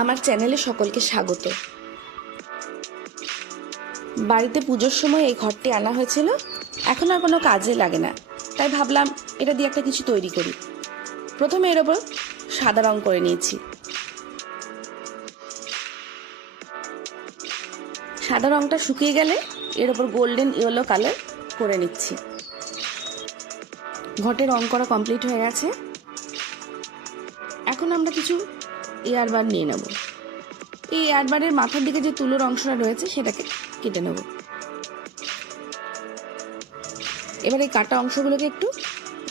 আমার চ্যানেলে সকলকে স্বাগত। বাড়িতে পুজোর সময় এই ঘরটি আনা হয়েছিল, এখন আর কোনো কাজে লাগে না, তাই ভাবলাম এটা দিয়ে একটা কিছু তৈরি করি। প্রথমে এর ওপর সাদা রং করে নিয়েছি। সাদা রংটা শুকিয়ে গেলে এর ওপর গোল্ডেন ইয়েলো কালার করে নিচ্ছি। ঘটে রং করা কমপ্লিট হয়ে গেছে। এখন আমরা কিছু ইয়ারবার নিয়ে নেব। এই ইয়ারবারের মাথার দিকে যে তুলোর অংশটা রয়েছে সেটাকে কেটে নেব। এবার এই কাটা অংশগুলোকে একটু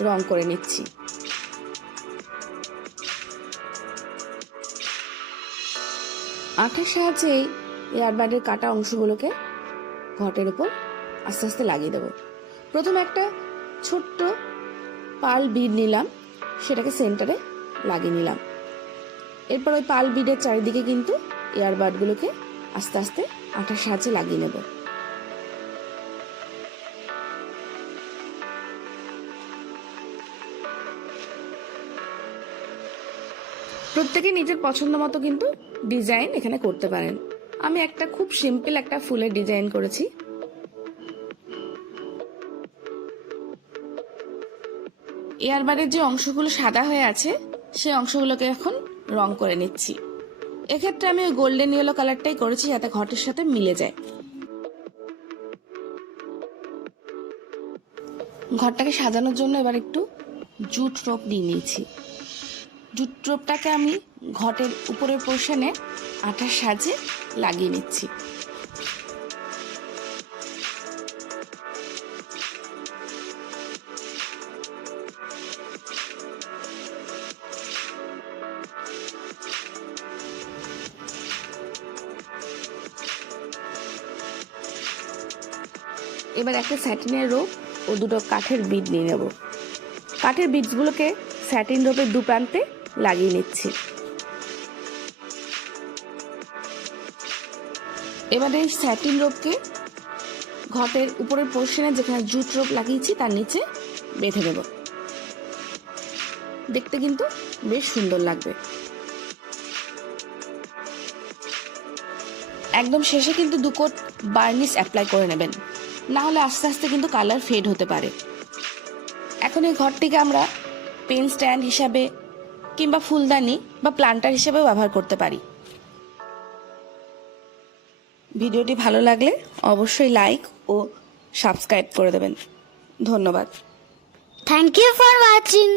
রং করে নিচ্ছি। আঠার সাহায্যে এই ইয়ারবারের কাটা অংশগুলোকে ঘটের উপর আস্তে আস্তে লাগিয়ে দেব। প্রথমে একটা ছোট্ট পাল বিড নিলাম, সেটাকে সেন্টারে লাগিয়ে নিলাম। এরপর ওই পাল বিডের চারিদিকে কিন্তু ইয়ারবাডগুলোকে আস্তে আস্তে আঠার সাহায্যে লাগিয়ে নেব। প্রত্যেকে নিজের পছন্দ মতো কিন্তু ডিজাইন এখানে করতে পারেন। আমি একটা খুব সিম্পল একটা ফুলের ডিজাইন করেছি। ইয়ারবাডের যে অংশগুলো সাদা হয়ে আছে সেই অংশগুলোকে এখন রং করে নিচ্ছি। এক্ষেত্রে আমি ওই গোল্ডেন ইয়েলো কালারটাই করেছি যাতে ঘটের সাথে মিলে যায়। ঘরটাকে সাজানোর জন্য এবার একটু জুট রোপ নিয়ে নিয়েছি। জুট রোপটাকে আমি ঘটের উপরের পোর্শনে আঠার সাহায্যে লাগিয়ে নিচ্ছি। এবার একটা স্যাটিনের রোপ ও দুটো কাঠের বিড নিয়ে নেব। কাঠের বিডসগুলোকে স্যাটিন রোপের দু প্রান্তে লাগিয়ে নিচ্ছি। এবার এই স্যাটিন রোপকে ঘটের উপরের পোর্শনে যেখানে জুট রোপ লাগিয়েছি তার নিচে বেঁধে দেব। দেখতে কিন্তু বেশ সুন্দর লাগবে। একদম শেষে কিন্তু 2 কোট বার্নিশ অ্যাপ্লাই করে নেবেন, না হলে আস্তে আস্তে কিন্তু কালার ফেড হতে পারে। এখন এই ঘরটিকে আমরা পেন স্ট্যান্ড হিসাবে কিংবা ফুলদানি বা প্লান্টার হিসেবেও ব্যবহার করতে পারি। ভিডিওটি ভালো লাগলে অবশ্যই লাইক ও সাবস্ক্রাইব করে দেবেন। ধন্যবাদ। Thank you for watching.